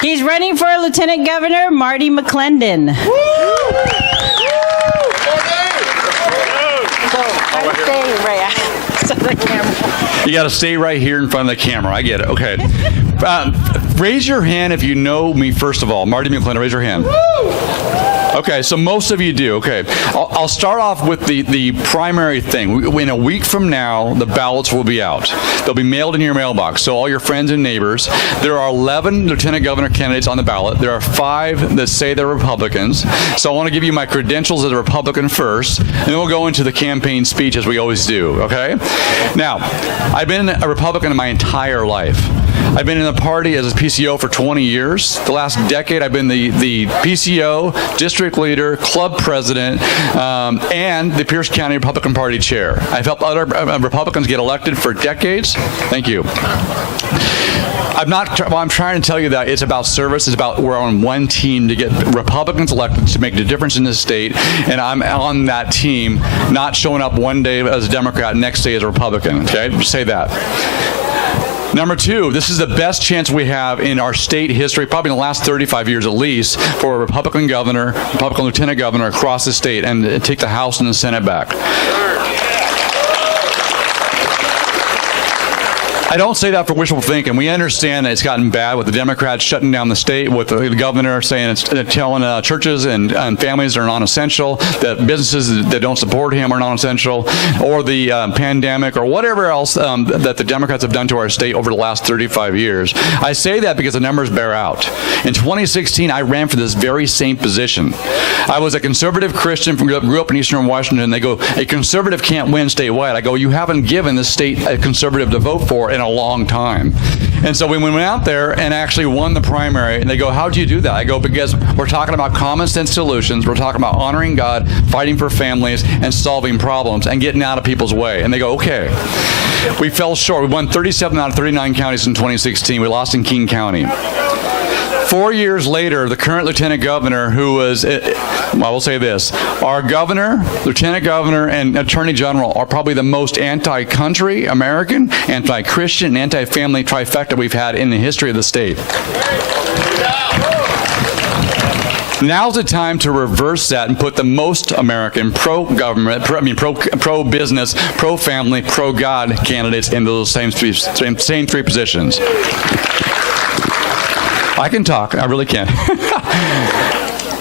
He's running for Lieutenant Governor Marty McClendon. You got to stay right here in front of the camera. I get it. Okay. Raise your hand if you know me, first of all. Marty McClendon, raise your hand. Okay, so most of you do. Okay, I'll start off with the primary thing. In a week from now, the ballots will be out. They'll be mailed in your mailbox. So all your friends and neighbors. There are 11 lieutenant governor candidates on the ballot. There are 5 that say they're Republicans. So I want to give you my credentials as a Republican first, and then we'll go into the campaign speech as we always do. Okay? Now, I've been a Republican my entire life. I've been in the party as a PCO for 20 years. The last decade, I've been the PCO, district leader, club president, and the Pierce County Republican Party chair. I've helped other Republicans get elected for decades. Thank you. I'm trying to tell you that it's about service. It's about we're on one team to get Republicans elected to make the difference in this state, and I'm on that team, not showing up one day as a Democrat, next day as a Republican. Okay, just say that. Number 2, this is the best chance we have in our state history, probably in the last 35 years at least, for a Republican governor, Republican lieutenant governor across the state and take the House and the Senate back. I don't say that for wishful thinking. We understand that it's gotten bad with the Democrats shutting down the state, with the governor saying telling churches and families are non-essential, that businesses that don't support him are non-essential, or the pandemic, or whatever else that the Democrats have done to our state over the last 35 years. I say that because the numbers bear out. In 2016, I ran for this very same position. I was a conservative Christian, grew up in Eastern Washington. They go, a conservative can't win statewide. I go, you haven't given this state a conservative to vote for in a long time. And so we went out there and actually won the primary, and they go, how'd you do that? I go, because we're talking about common sense solutions. We're talking about honoring God, fighting for families, and solving problems, and getting out of people's way. And they go, okay. We fell short. We won 37 out of 39 counties in 2016. We lost in King County. 4 years later, the current lieutenant governor, who was, I will say this, our governor, lieutenant governor, and attorney general are probably the most anti-country American, anti-Christian, and anti-family trifecta we've had in the history of the state. Now's the time to reverse that and put the most American pro-government, pro-business, pro-family, pro-God candidates into those same three positions. I can talk. I really can.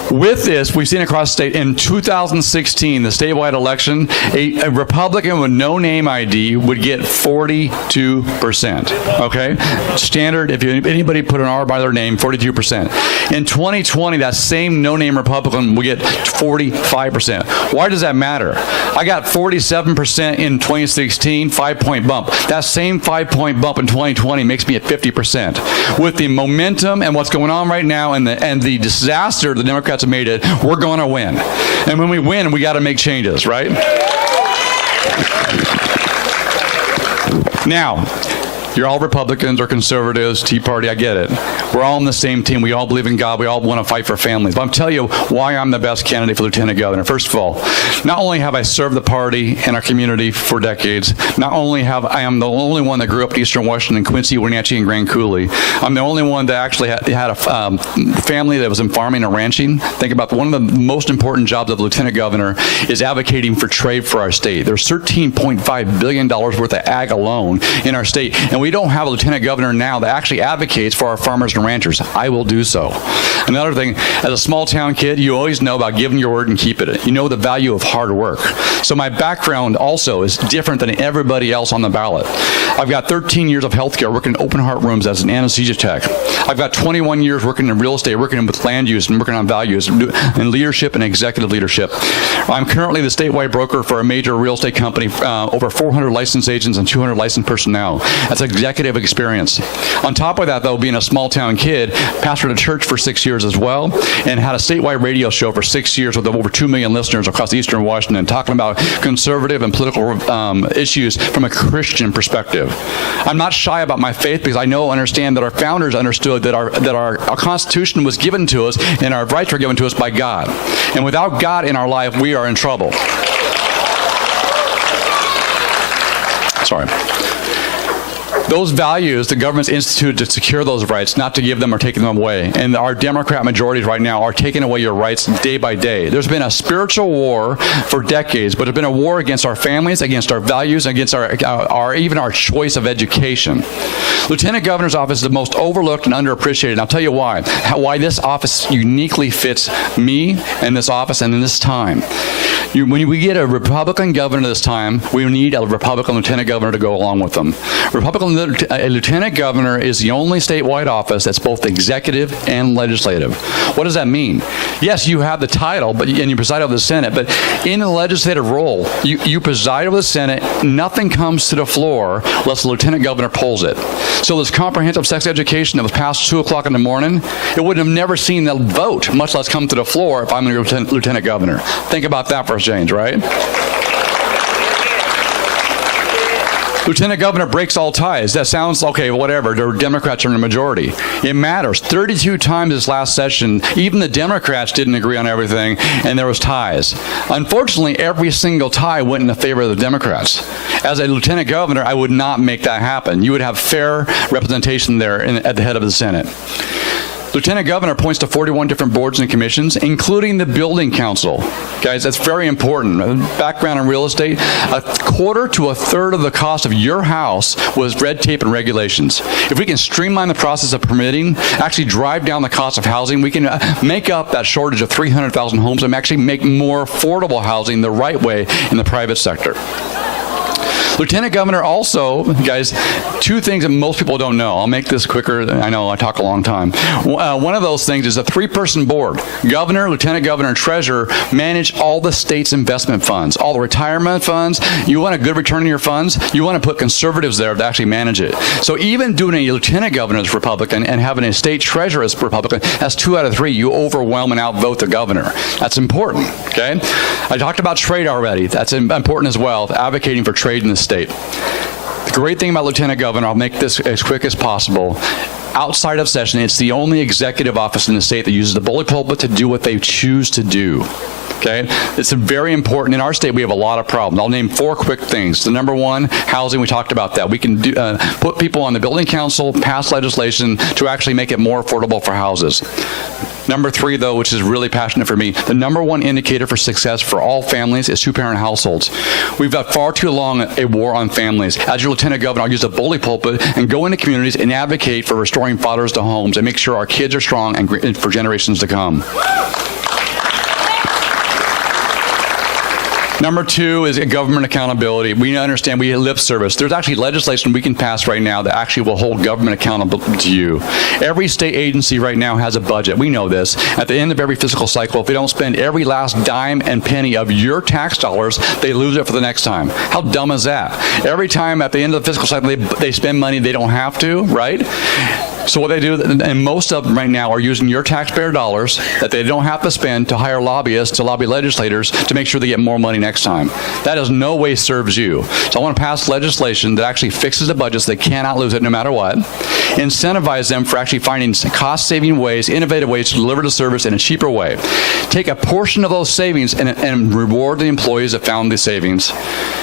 With this, we've seen across the state in 2016, the statewide election, a Republican with no name ID would get 42%. Okay? Standard, if anybody put an R by their name, 42%. In 2020, that same no-name Republican would get 45%. Why does that matter? I got 47% in 2016, 5-point bump. That same 5-point bump in 2020 makes me at 50%. With the momentum and what's going on right now and the disaster the Democrats have made it, we're going to win. And when we win, we got to make changes, right? Now, you're all Republicans or conservatives, Tea Party, I get it. We're all on the same team. We all believe in God. We all want to fight for families. But I'm telling you why I'm the best candidate for lieutenant governor. First of all, not only have I served the party and our community for decades, not only I am the only one that grew up in Eastern Washington, Quincy, Wenatchee, and Grand Coulee. I'm the only one that actually had a family that was in farming and ranching. Think about one of the most important jobs of the lieutenant governor is advocating for trade for our state. There's $13.5 billion worth of ag alone in our state, and we don't have a lieutenant governor now that actually advocates for our farmers and ranchers. I will do so. Another thing, as a small town kid, you always know about giving your word and keeping it. You know the value of hard work. So my background also is different than everybody else on the ballot. I've got 13 years of healthcare working in open heart rooms as an anesthesia tech. I've got 21 years working in real estate, working with land use and working on values and leadership and executive leadership. I'm currently the statewide broker for a major real estate company, over 400 licensed agents and 200 licensed personnel. That's executive experience. On top of that, though, being a small town kid, pastored a church for 6 years as well, and had a statewide radio show for 6 years with over 2 million listeners across Eastern Washington, talking about conservative and political issues from a Christian perspective. I'm not shy about my faith because I understand that our founders understood that our Constitution was given to us and our rights were given to us by God. And without God in our life, we are in trouble. Sorry. Those values, the government's instituted to secure those rights, not to give them or take them away. And our Democrat majorities right now are taking away your rights day by day. There's been a spiritual war for decades, but there's been a war against our families, against our values, against even our choice of education. Lieutenant Governor's office is the most overlooked and underappreciated. And I'll tell you why. Why this office uniquely fits me and this office and in this time. When we get a Republican governor this time, we need a Republican lieutenant governor to go along with them. A lieutenant governor is the only statewide office that's both executive and legislative. What does that mean? Yes, you have the title, and you preside over the Senate, but in the legislative role, you preside over the Senate. Nothing comes to the floor unless the lieutenant governor pulls it. So this comprehensive sex education that was passed 2 o'clock in the morning, it would have never seen the vote, much less come to the floor if I'm the lieutenant governor. Think about that for a change, right? Lieutenant governor breaks all ties. That sounds, okay, whatever. The Democrats are in the majority. It matters. 32 times this last session, even the Democrats didn't agree on everything, and there was ties. Unfortunately, every single tie went in the favor of the Democrats. As a lieutenant governor, I would not make that happen. You would have fair representation there at the head of the Senate. Lieutenant Governor points to 41 different boards and commissions, including the Building Council. Guys, that's very important. Background in real estate, a quarter to a third of the cost of your house was red tape and regulations. If we can streamline the process of permitting, actually drive down the cost of housing, we can make up that shortage of 300,000 homes and actually make more affordable housing the right way in the private sector. Lieutenant Governor also, guys, 2 things that most people don't know. I'll make this quicker. I know I talk a long time. One of those things is a 3-person board. Governor, Lieutenant Governor, and Treasurer manage all the state's investment funds, all the retirement funds. You want a good return on your funds, you want to put conservatives there to actually manage it. So even doing a Lieutenant Governor as Republican and having a state treasurer as Republican, that's 2 out of 3. You overwhelm and outvote the governor. That's important, okay? I talked about trade already. That's important as well, advocating for trade in the state. The great thing about Lieutenant Governor, I'll make this as quick as possible, outside of session, it's the only executive office in the state that uses the bully pulpit to do what they choose to do. Okay, it's very important. In our state, we have a lot of problems. I'll name 4 quick things. The number 1, housing. We talked about that. We can put people on the Building Council, pass legislation to actually make it more affordable for houses. Number 3, though, which is really passionate for me, the number 1 indicator for success for all families is 2-parent households. We've got far too long a war on families. As your Lieutenant Governor, I'll use a bully pulpit and go into communities and advocate for restoring fathers to homes and make sure our kids are strong and for generations to come. Number 2 is government accountability. We understand we lip service. There's actually legislation we can pass right now that actually will hold government accountable to you. Every state agency right now has a budget. We know this. At the end of every fiscal cycle, if they don't spend every last dime and penny of your tax dollars, they lose it for the next time. How dumb is that? Every time at the end of the fiscal cycle, they spend money they don't have to, right? So what they do, and most of them right now are using your taxpayer dollars that they don't have to spend to hire lobbyists, to lobby legislators to make sure they get more money next time. That in no way serves you. So I want to pass legislation that actually fixes the budget so they cannot lose it no matter what. Incentivize them for actually finding cost-saving ways, innovative ways to deliver the service in a cheaper way. Take a portion of those savings and reward the employees that found the savings.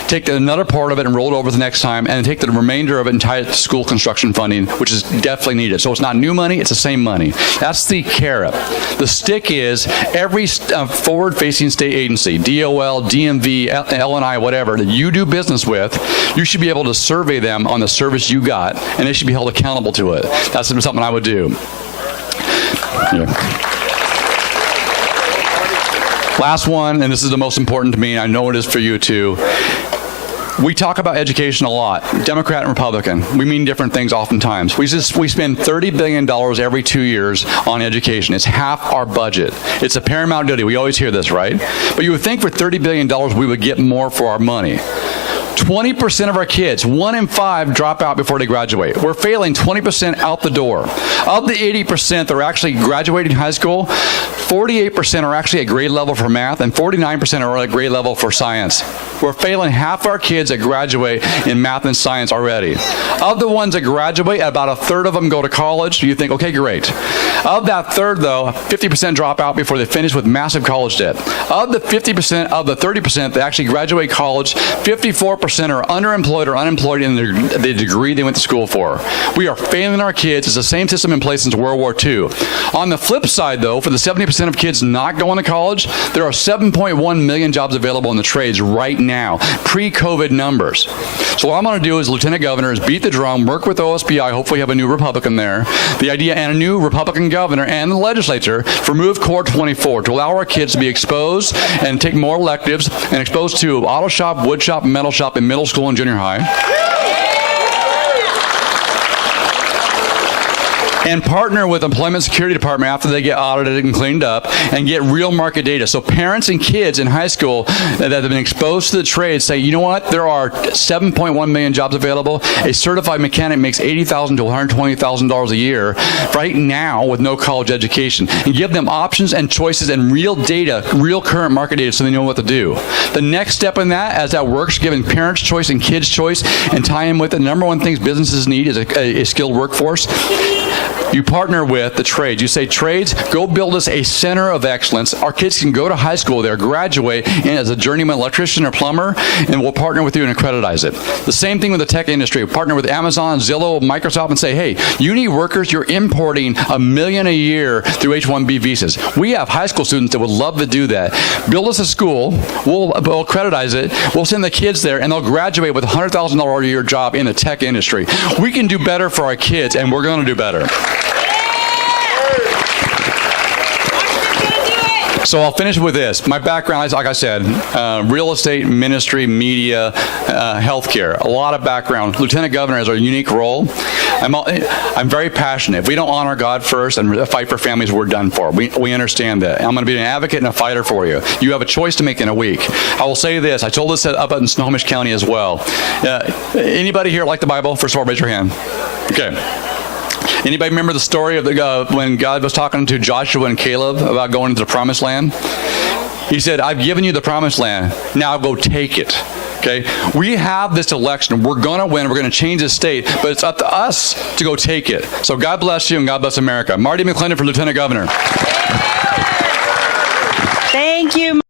Take another part of it and roll it over the next time, and take the remainder of it and tie it to school construction funding, which is definitely needed. So it's not new money, it's the same money. That's the carrot. The stick is every forward-facing state agency, DOL, DMV, L&I, whatever, that you do business with, you should be able to survey them on the service you got, and they should be held accountable to it. That's something I would do. Yeah. Last one, and this is the most important to me, and I know it is for you too. We talk about education a lot, Democrat and Republican. We mean different things oftentimes. We spend $30 billion every 2 years on education. It's half our budget. It's a paramount duty. We always hear this, right? But you would think for $30 billion we would get more for our money. 20% of our kids, 1 in 5, drop out before they graduate. We're failing 20% out the door. Of the 80% that are actually graduating high school, 48% are actually at grade level for math, and 49% are at grade level for science. We're failing half our kids that graduate in math and science already. Of the ones that graduate, about a third of them go to college. You think, okay, great. Of that third, though, 50% drop out before they finish with massive college debt. Of the 50%, of the 30% that actually graduate college, 54% 94% are underemployed or unemployed in the degree they went to school for. We are failing our kids. It's the same system in place since World War II. On the flip side, though, for the 70% of kids not going to college, there are 7.1 million jobs available in the trades right now, pre-COVID numbers. So what I'm going to do as Lieutenant Governor is beat the drum, work with OSBI, hopefully have a new Republican there, the idea and a new Republican governor and the legislature for Move Core 24 to allow our kids to be exposed and take more electives and exposed to auto shop, wood shop, and metal shop in middle school and junior high. And partner with Employment Security Department after they get audited and cleaned up and get real market data. So parents and kids in high school that have been exposed to the trade say, you know what, there are 7.1 million jobs available. A certified mechanic makes $80,000 to $120,000 a year right now with no college education. And give them options and choices and real data, real current market data so they know what to do. The next step in that, as that works, giving parents choice and kids choice and tie in with the number one things businesses need is a skilled workforce. You partner with the trades. You say, trades, go build us a center of excellence. Our kids can go to high school there, graduate as a journeyman electrician or plumber, and we'll partner with you and accreditize it. The same thing with the tech industry. We partner with Amazon, Zillow, Microsoft, and say, hey, you need workers. You're importing $1 million a year through H-1B visas. We have high school students that would love to do that. Build us a school. We'll accreditize it. We'll send the kids there, and they'll graduate with a $100,000 a year job in the tech industry. We can do better for our kids, and we're going to do better. So I'll finish with this. My background is, like I said, real estate, ministry, media, healthcare, a lot of background. Lieutenant Governor has a unique role. I'm very passionate. If we don't honor God first and fight for families, we're done for. We understand that. I'm going to be an advocate and a fighter for you. You have a choice to make in a week. I will say this. I told this up in Snohomish County as well. Anybody here like the Bible? First of all, raise your hand. Okay. Anybody remember the story of when God was talking to Joshua and Caleb about going into the promised land? He said, I've given you the promised land. Now go take it. Okay? We have this election. We're going to win. We're going to change the state. But it's up to us to go take it. So God bless you and God bless America. Marty McClendon for Lieutenant Governor. Thank you.